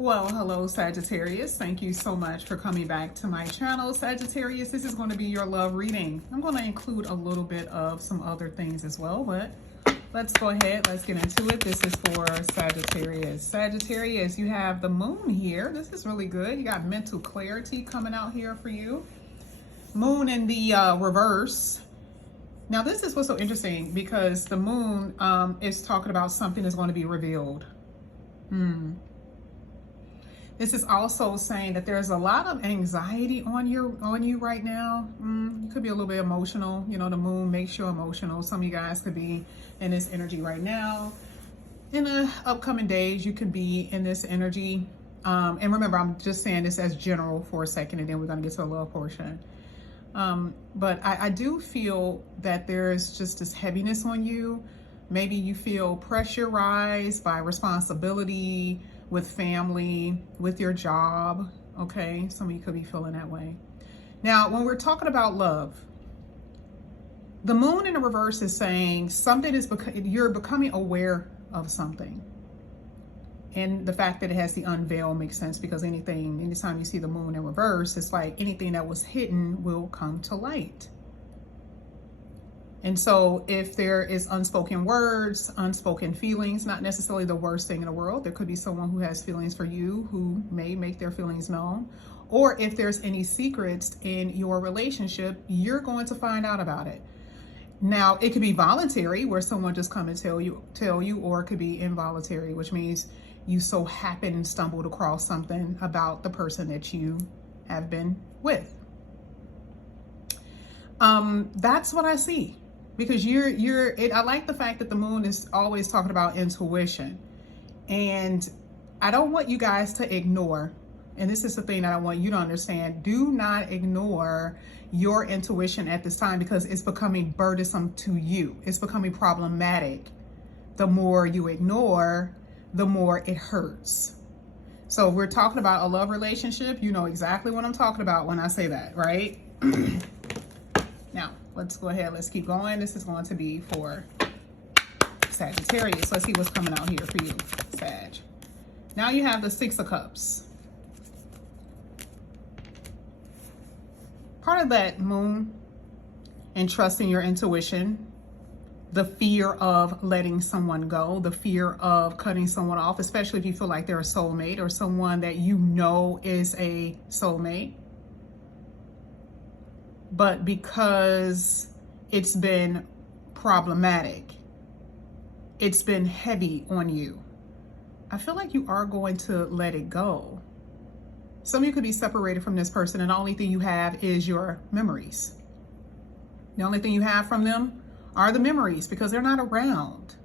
Well, hello Sagittarius. Thank you so much for coming back to my channel. Sagittarius, this is going to be your love reading. I'm going to include a little bit of some other things as well, but let's go ahead. Let's get into it. This is for Sagittarius. Sagittarius, you have the moon here. This is really good. You got mental clarity coming out here for you. Moon in the reverse. Now, this is what's so interesting because the moon is talking about something that's going to be revealed. This is also saying that there's a lot of anxiety on you right now. You could be a little bit emotional. You know, the moon makes you emotional. Some of you guys could be in this energy right now. In the upcoming days, you could be in this energy. And remember, I'm just saying this as general for a second, and then we're going to get to the love portion. But I do feel that there's just this heaviness on you. Maybe you feel pressurized by responsibility with family, with your job, okay? Some of you could be feeling that way. Now, when we're talking about love, the moon in the reverse is saying something is you're becoming aware of something. And the fact that it has the unveil makes sense because anytime you see the moon in reverse, it's like anything that was hidden will come to light. And so if there is unspoken words, unspoken feelings, not necessarily the worst thing in the world. There could be someone who has feelings for you who may make their feelings known. Or if there's any secrets in your relationship, you're going to find out about it. Now, it could be voluntary where someone just come and tell you, or it could be involuntary, which means you so happen and stumbled across something about the person that you have been with. That's what I see. Because I like the fact that the moon is always talking about intuition. And I don't want you guys to ignore, and this is the thing that I want you to understand, do not ignore your intuition at this time because it's becoming burdensome to you. It's becoming problematic. The more you ignore, the more it hurts. So we're talking about a love relationship. You know exactly what I'm talking about when I say that, right? Now, let's go ahead. Let's keep going. This is going to be for Sagittarius. Let's see what's coming out here for you, Sag. Now you have the Six of Cups. Part of that moon and trusting your intuition, the fear of letting someone go, the fear of cutting someone off, especially if you feel like they're a soulmate or someone that you know is a soulmate. But because it's been problematic, it's been heavy on you, I feel like you are going to let it go. Some of you could be separated from this person and the only thing you have is your memories. The only thing you have from them are the memories because they're not around.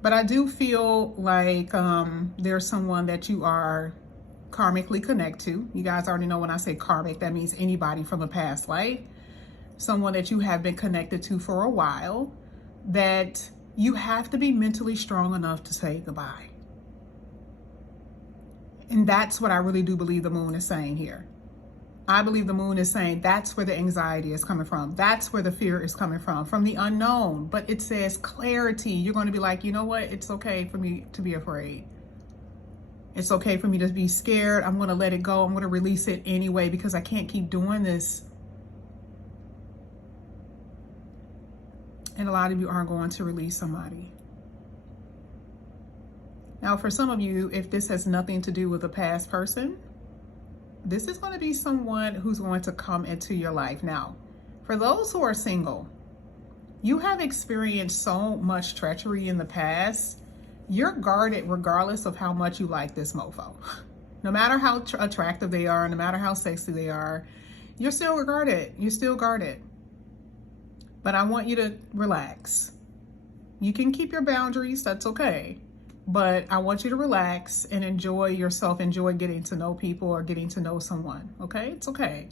But I do feel like there's someone that you are karmically connect to. You guys already know when I say karmic, that means anybody from a past life. Someone that you have been connected to for a while, that you have to be mentally strong enough to say goodbye. And that's what I really do believe the moon is saying here. I believe the moon is saying that's where the anxiety is coming from. That's where the fear is coming from the unknown. But it says clarity. You're going to be like, you know what? It's okay for me to be afraid. It's okay for me to be scared. I'm going to let it go. I'm going to release it anyway because I can't keep doing this. And a lot of you are going to release somebody. Now, for some of you, if this has nothing to do with a past person, this is going to be someone who's going to come into your life. Now, for those who are single, you have experienced so much treachery in the past. You're guarded regardless of how much you like this mofo. No matter how attractive they are, no matter how sexy they are, you're still guarded. You're still guarded. But I want you to relax. You can keep your boundaries, that's okay. But I want you to relax and enjoy yourself, enjoy getting to know people or getting to know someone, okay? It's okay.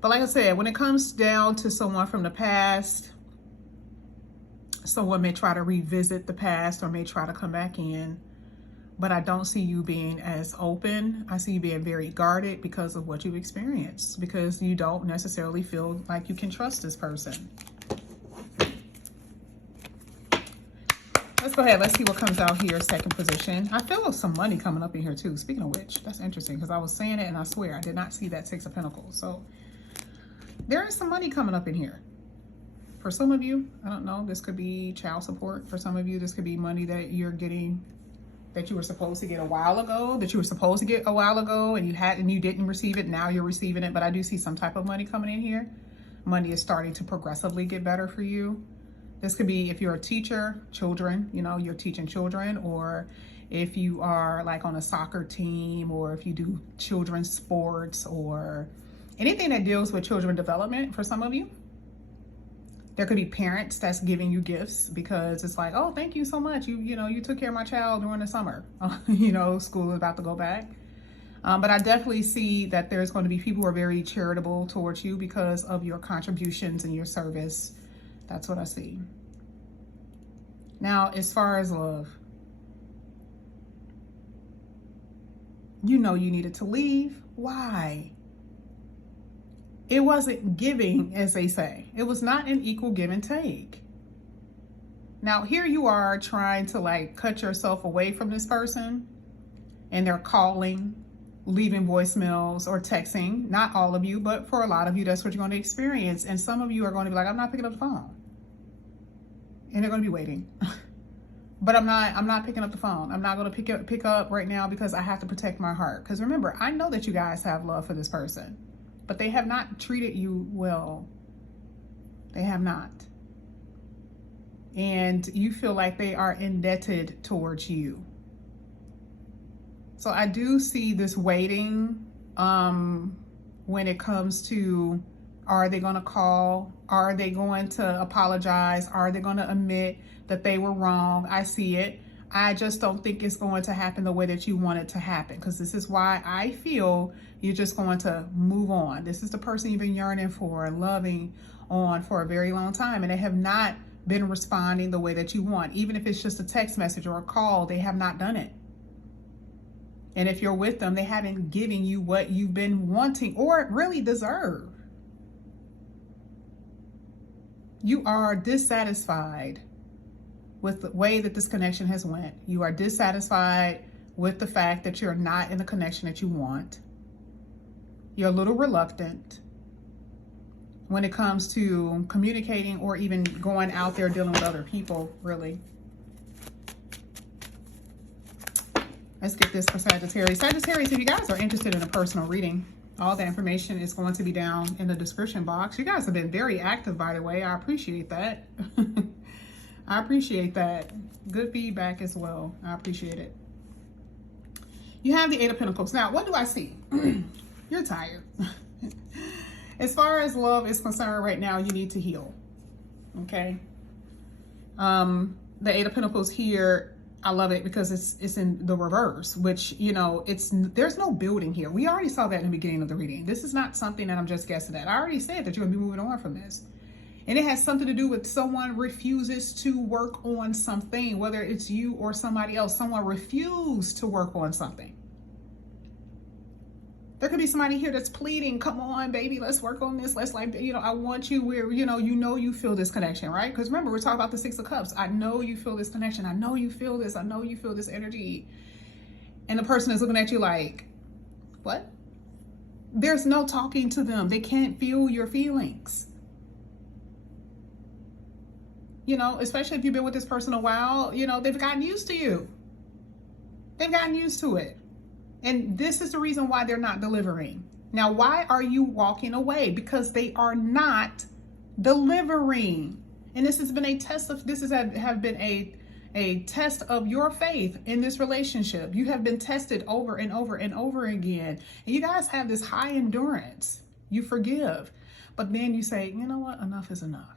But like I said, when it comes down to someone from the past, someone may try to revisit the past or may try to come back in, but I don't see you being as open. I see you being very guarded because of what you've experienced, because you don't necessarily feel like you can trust this person. let's go ahead. Let's see what comes out here. Second position. I feel some money coming up in here too. Speaking of which, that's interesting because I was saying it and I swear I did not see that Six of Pentacles. So there is some money coming up in here. For some of you, I don't know, this could be child support. For some of you, this could be money that you're getting, that you were supposed to get a while ago, and you didn't receive it. Now you're receiving it. But I do see some type of money coming in here. Money is starting to progressively get better for you. This could be if you're a teacher, children, you know, you're teaching children, or if you are like on a soccer team, or if you do children's sports, or anything that deals with children development for some of you. There could be parents that's giving you gifts because it's like, oh, thank you so much. You took care of my child during the summer. School is about to go back. But I definitely see that there's going to be people who are very charitable towards you because of your contributions and your service. That's what I see. Now, as far as love, you needed to leave. Why? It wasn't giving, as they say. It was not an equal give and take. Now, here you are trying to like cut yourself away from this person, and they're calling, leaving voicemails or texting. Not all of you, but for a lot of you, that's what you're going to experience. And some of you are going to be like, I'm not picking up the phone. And they're going to be waiting. But I'm not picking up the phone. I'm not going to pick up right now because I have to protect my heart. Because remember, I know that you guys have love for this person, but they have not treated you well. They have not. And you feel like they are indebted towards you. So I do see this waiting when it comes to, are they going to call? Are they going to apologize? Are they going to admit that they were wrong? I see it. I just don't think it's going to happen the way that you want it to happen, because this is why I feel you're just going to move on. This is the person you've been yearning for and loving on for a very long time, and they have not been responding the way that you want. Even if it's just a text message or a call, they have not done it. And if you're with them, they haven't given you what you've been wanting or really deserve. You are dissatisfied with the way that this connection has went. You are dissatisfied with the fact that you're not in the connection that you want. You're a little reluctant when it comes to communicating or even going out there dealing with other people, really. Let's get this for Sagittarius. Sagittarius, if you guys are interested in a personal reading, all the information is going to be down in the description box. You guys have been very active, by the way. I appreciate that. I appreciate that. Good feedback as well. I appreciate it. You have the Eight of Pentacles. Now, what do I see? You're tired. As far as love is concerned right now, you need to heal. Okay? The Eight of Pentacles here, I love it because it's in the reverse, which, there's no building here. We already saw that in the beginning of the reading. This is not something that I'm just guessing at. I already said that you're going to be moving on from this. And it has something to do with someone refuses to work on something, whether it's you or somebody else. Someone refused to work on something. There could be somebody here that's pleading, come on, baby, let's work on this. Let's I want you where, you feel this connection, right? Because remember, we're talking about the Six of Cups. I know you feel this connection. I know you feel this. I know you feel this energy. And the person is looking at you like, what? There's no talking to them. They can't feel your feelings. Especially if you've been with this person a while, they've gotten used to you. They've gotten used to it. And this is the reason why they're not delivering. Now, why are you walking away? Because they are not delivering. And this has been a test of, have been a test of your faith in this relationship. You have been tested over and over and over again. And you guys have this high endurance. You forgive. But then you say, you know what? Enough is enough.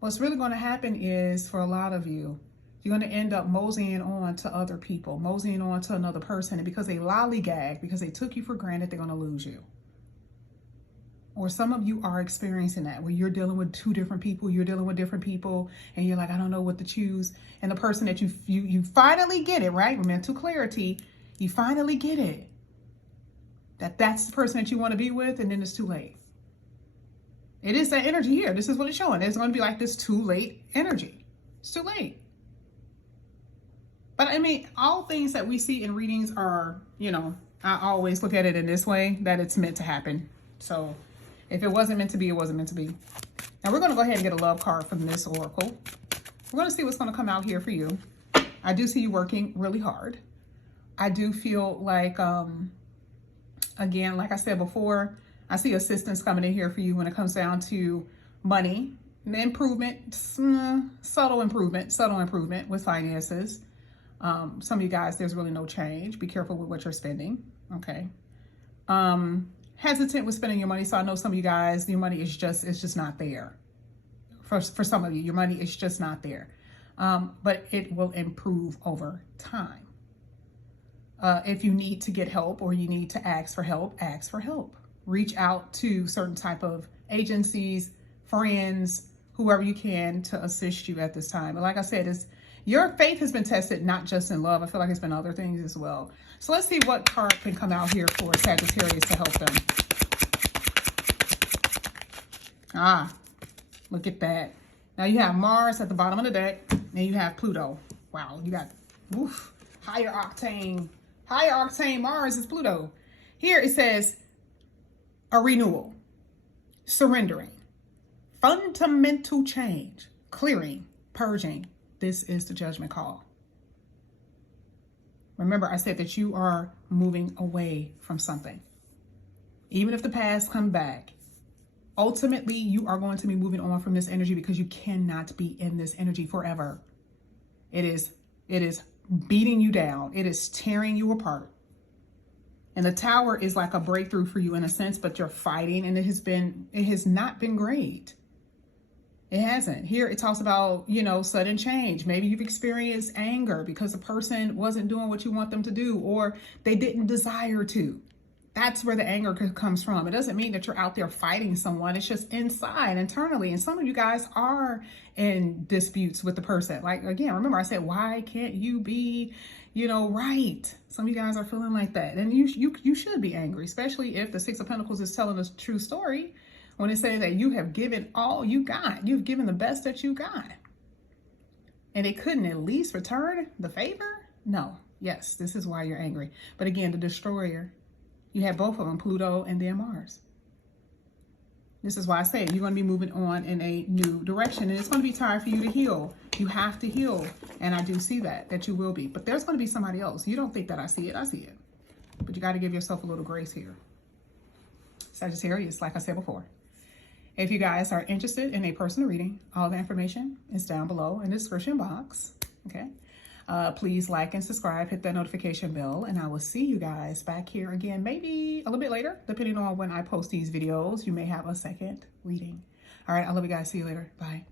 What's really going to happen is, for a lot of you, you're going to end up moseying on to other people, moseying on to another person. And because they lollygag, because they took you for granted, they're going to lose you. Or some of you are experiencing that, where you're dealing with two different people, you're dealing with different people, and you're like, I don't know what to choose. And the person that you finally get it, right? Mental clarity, you finally get it. That's the person that you want to be with, and then it's too late. It is that energy here. This is what it's showing. It's going to be like this too late energy. It's too late. But I mean, all things that we see in readings are, you know, I always look at it in this way, that it's meant to happen. So if it wasn't meant to be, it wasn't meant to be. Now we're going to go ahead and get a love card from this oracle. We're going to see what's going to come out here for you. I do see you working really hard. I do feel like, again, like I said before, I see assistance coming in here for you when it comes down to money, improvement, subtle improvement with finances. Some of you guys, there's really no change. Be careful with what you're spending. Okay. Hesitant with spending your money. So I know some of you guys, your money is just not there. For some of you, your money is just not there. But it will improve over time. If you need to get help or you need to ask for help, ask for help. Reach out to certain type of agencies, friends, whoever you can to assist you at this time. But like I said, your faith has been tested, not just in love. I feel like it's been other things as well. So let's see what card can come out here for Sagittarius to help them. Ah, look at that. Now you have Mars at the bottom of the deck, and you have Pluto. Wow, you got higher octane Mars is Pluto. Here it says a renewal, surrendering, fundamental change, clearing, purging. This is the judgment call. Remember, I said that you are moving away from something. Even if the past comes back, ultimately, you are going to be moving on from this energy because you cannot be in this energy forever. It is beating you down. It is tearing you apart. And the Tower is like a breakthrough for you in a sense, but you're fighting, and it has not been great. It hasn't. Here it talks about, you know, sudden change. Maybe you've experienced anger because the person wasn't doing what you want them to do, or they didn't desire to. That's where the anger comes from. It doesn't mean that you're out there fighting someone. It's just inside, internally. And some of you guys are in disputes with the person. Like, again, remember I said, why can't you be, you know, right? Some of you guys are feeling like that. And you should be angry, especially if the Six of Pentacles is telling us a true story. When it says that you have given all you got, you've given the best that you got. And it couldn't at least return the favor? No. Yes, this is why you're angry. But again, the destroyer, you have both of them, Pluto and then Mars. This is why I say you're going to be moving on in a new direction. And it's going to be time for you to heal. You have to heal. And I do see that you will be. But there's going to be somebody else. You don't think that I see it. I see it. But you got to give yourself a little grace here. Sagittarius, like I said before. If you guys are interested in a personal reading, all the information is down below in the description box. Okay. Please like and subscribe, hit that notification bell, and I will see you guys back here again, maybe a little bit later, depending on when I post these videos. You may have a second reading. All right. I love you guys. See you later. Bye.